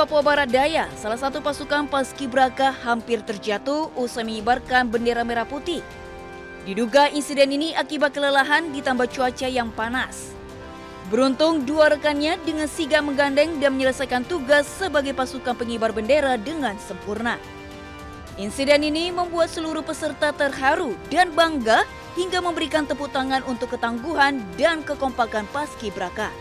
Papua Barat Daya, salah satu pasukan Paskibraka hampir terjatuh usai mengibarkan bendera merah putih. Diduga insiden ini akibat kelelahan ditambah cuaca yang panas. Beruntung dua rekannya dengan sigap menggandeng dan menyelesaikan tugas sebagai pasukan pengibar bendera dengan sempurna. Insiden ini membuat seluruh peserta terharu dan bangga hingga memberikan tepuk tangan untuk ketangguhan dan kekompakan Paskibraka.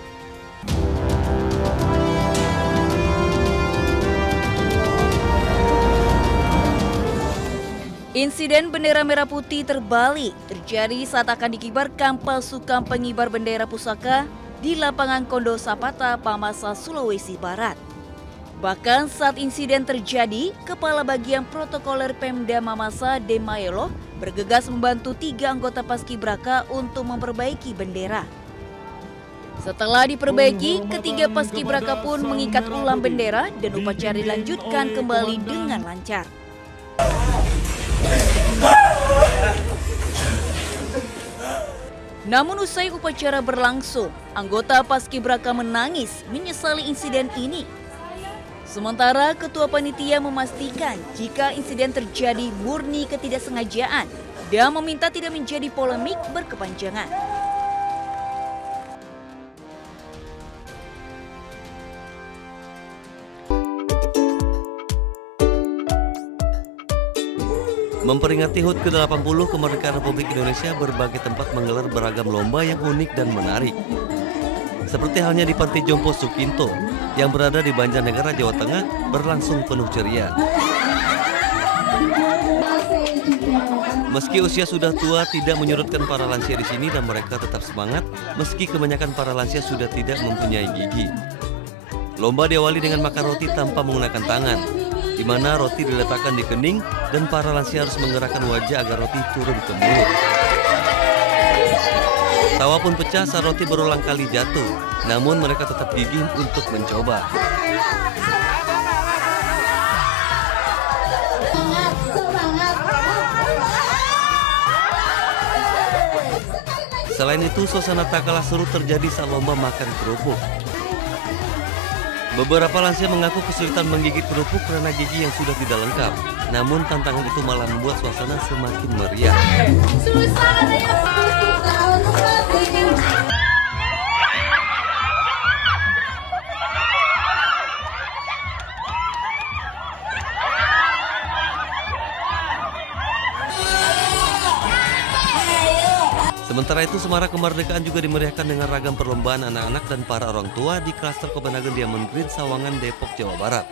Insiden bendera merah putih terbalik terjadi saat akan dikibarkan pasukan pengibar bendera pusaka di lapangan Kondo Sapata, Pamasa, Sulawesi Barat. Bahkan saat insiden terjadi, Kepala Bagian Protokoler Pemda Mamasa Demayelo bergegas membantu 3 anggota Paskibraka untuk memperbaiki bendera. Setelah diperbaiki, ketiga Paskibraka pun mengikat ulang bendera dan upacara dilanjutkan kembali dengan lancar. Namun usai upacara berlangsung, anggota Paskibraka menangis menyesali insiden ini. Sementara Ketua Panitia memastikan jika insiden terjadi murni ketidaksengajaan dan meminta tidak menjadi polemik berkepanjangan. Memperingati HUT ke-80 kemerdekaan Republik Indonesia, berbagai tempat menggelar beragam lomba yang unik dan menarik. Seperti halnya di Panti Jompo Sukinto yang berada di Banjarnegara, Jawa Tengah, berlangsung penuh ceria. Meski usia sudah tua, tidak menyurutkan para lansia di sini dan mereka tetap semangat meski kebanyakan para lansia sudah tidak mempunyai gigi. Lomba diawali dengan makan roti tanpa menggunakan tangan, di mana roti diletakkan di kening dan para lansia harus menggerakkan wajah agar roti turun ke mulut. Tawa pun pecah saat roti berulang kali jatuh, namun mereka tetap gigih untuk mencoba. Selain itu, suasana tak kalah seru terjadi saat lomba makan kerupuk. Beberapa lansia mengaku kesulitan menggigit kerupuk karena gigi yang sudah tidak lengkap. Namun tantangan itu malah membuat suasana semakin meriah. Sementara itu, Semarak Kemerdekaan juga dimeriahkan dengan ragam perlombaan anak-anak dan para orang tua di klaster Copenhagen Diamond Green, Sawangan, Depok, Jawa Barat.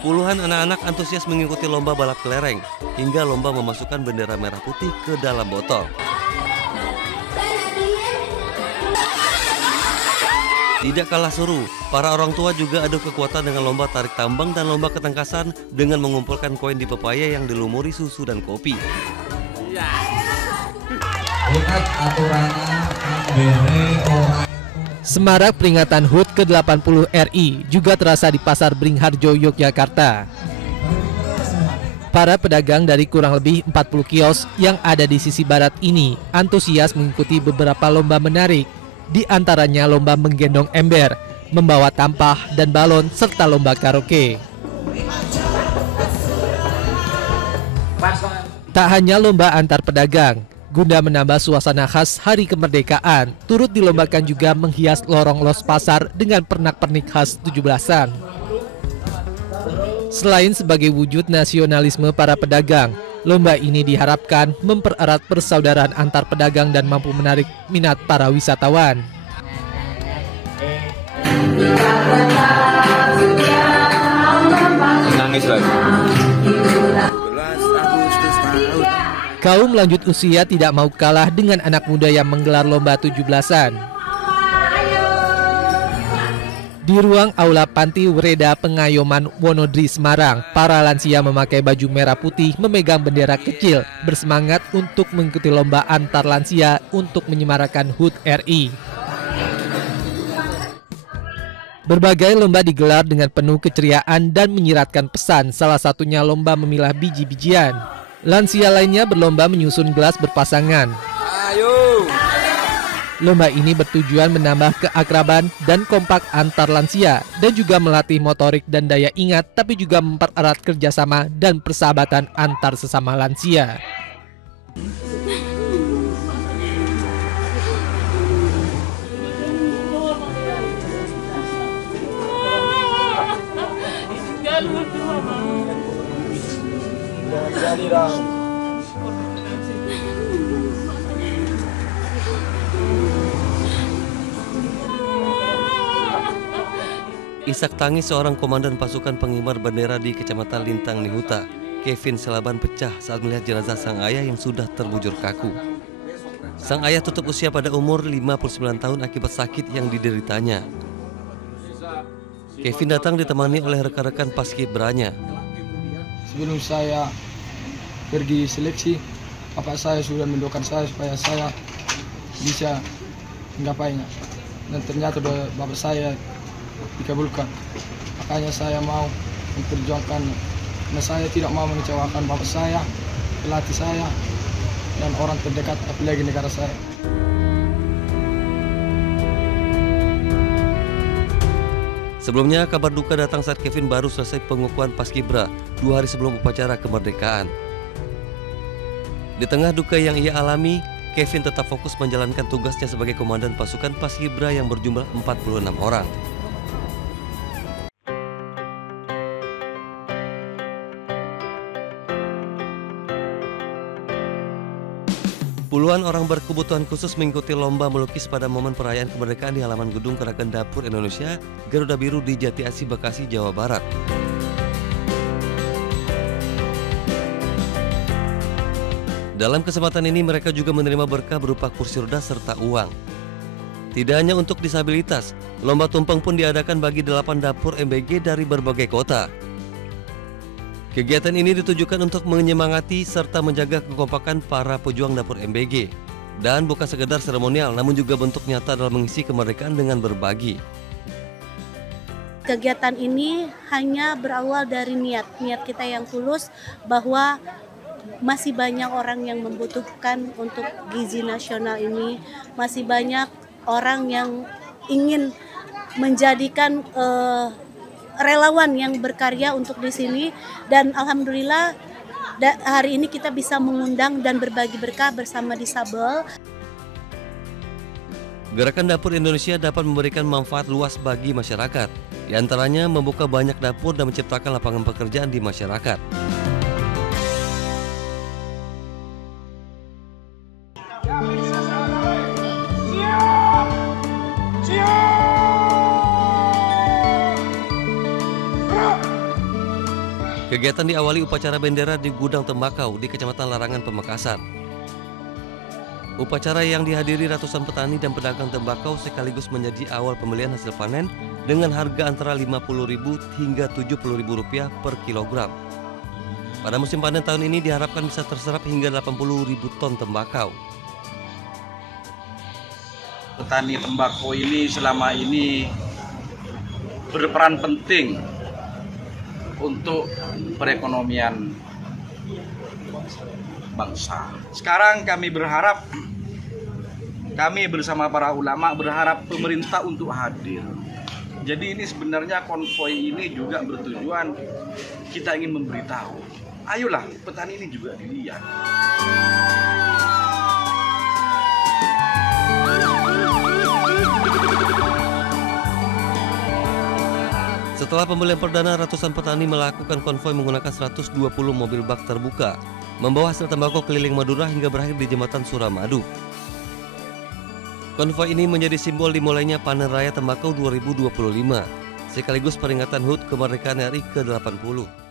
Puluhan anak-anak antusias mengikuti lomba balap kelereng, hingga lomba memasukkan bendera merah putih ke dalam botol. Tidak kalah seru, para orang tua juga adu kekuatan dengan lomba tarik tambang dan lomba ketangkasan dengan mengumpulkan koin di pepaya yang dilumuri susu dan kopi. Semarak peringatan HUT ke-80 RI juga terasa di Pasar Beringharjo, Yogyakarta. Para pedagang dari kurang lebih 40 kios yang ada di sisi barat ini antusias mengikuti beberapa lomba menarik, di antaranya lomba menggendong ember, membawa tampah dan balon, serta lomba karaoke. Tak hanya lomba antar pedagang, guna menambah suasana khas Hari Kemerdekaan, turut dilombakan juga menghias lorong los pasar dengan pernak-pernik khas 17-an. Selain sebagai wujud nasionalisme para pedagang, lomba ini diharapkan mempererat persaudaraan antar pedagang dan mampu menarik minat para wisatawan. Kaum lanjut usia tidak mau kalah dengan anak muda yang menggelar lomba 17-an. Di ruang aula Panti Wereda Pengayoman Wonodri Semarang, para lansia memakai baju merah putih memegang bendera kecil, bersemangat untuk mengikuti lomba antar lansia untuk menyemarakan HUT RI. Berbagai lomba digelar dengan penuh keceriaan dan menyiratkan pesan, salah satunya lomba memilah biji-bijian. Lansia lainnya berlomba menyusun gelas berpasangan. Lomba ini bertujuan menambah keakraban dan kompak antar lansia dan juga melatih motorik dan daya ingat, tapi juga mempererat kerjasama dan persahabatan antar sesama lansia. Isak tangis seorang komandan pasukan pengibar bendera di Kecamatan Lintang Nihuta, Kevin Selaban, pecah saat melihat jenazah sang ayah yang sudah terbujur kaku. Sang ayah tutup usia pada umur 59 tahun akibat sakit yang dideritanya. Kevin datang ditemani oleh rekan-rekan paskibranya. Sebelum saya pergi seleksi, bapak saya sudah mendoakan saya supaya saya bisa menggapainya. Dan ternyata bapak saya dikabulkan. Makanya saya mau memperjuangkannya. Karena saya tidak mau mengecewakan bapak saya, pelatih saya, dan orang terdekat, apalagi negara saya. Sebelumnya, kabar duka datang saat Kevin baru selesai pengukuhan paskibra 2 hari sebelum upacara kemerdekaan. Di tengah duka yang ia alami, Kevin tetap fokus menjalankan tugasnya sebagai komandan pasukan paskibra yang berjumlah 46 orang. Puluhan orang berkebutuhan khusus mengikuti lomba melukis pada momen perayaan kemerdekaan di halaman gedung Gerakan Dapur Indonesia Garuda Biru di Jati Asih, Bekasi, Jawa Barat. Dalam kesempatan ini mereka juga menerima berkah berupa kursi roda serta uang. Tidak hanya untuk disabilitas, lomba tumpeng pun diadakan bagi 8 dapur MBG dari berbagai kota. Kegiatan ini ditujukan untuk menyemangati serta menjaga kekompakan para pejuang dapur MBG. Dan bukan sekedar seremonial, namun juga bentuk nyata dalam mengisi kemerdekaan dengan berbagi. Kegiatan ini hanya berawal dari niat kita yang tulus bahwa masih banyak orang yang membutuhkan untuk gizi nasional ini. Masih banyak orang yang ingin menjadikan relawan yang berkarya untuk di sini, dan alhamdulillah hari ini kita bisa mengundang dan berbagi berkah bersama disabel. Gerakan Dapur Indonesia dapat memberikan manfaat luas bagi masyarakat, di antaranya membuka banyak dapur dan menciptakan lapangan pekerjaan di masyarakat. Kegiatan diawali upacara bendera di Gudang Tembakau di Kecamatan Larangan, Pamekasan. Upacara yang dihadiri ratusan petani dan pedagang tembakau sekaligus menjadi awal pembelian hasil panen dengan harga antara Rp50.000 hingga Rp70.000 per kilogram. Pada musim panen tahun ini diharapkan bisa terserap hingga 80.000 ton tembakau. Petani tembakau ini selama ini berperan penting untuk perekonomian bangsa. Sekarang kami berharap, kami bersama para ulama berharap pemerintah untuk hadir. Jadi ini sebenarnya konvoi ini juga bertujuan kita ingin memberitahu, ayolah petani ini juga dilihat. Setelah pembelian perdana, ratusan petani melakukan konvoi menggunakan 120 mobil bak terbuka, membawa hasil tembakau keliling Madura hingga berakhir di Jembatan Suramadu. Konvoi ini menjadi simbol dimulainya Panen Raya Tembakau 2025, sekaligus peringatan HUT kemerdekaan RI ke-80.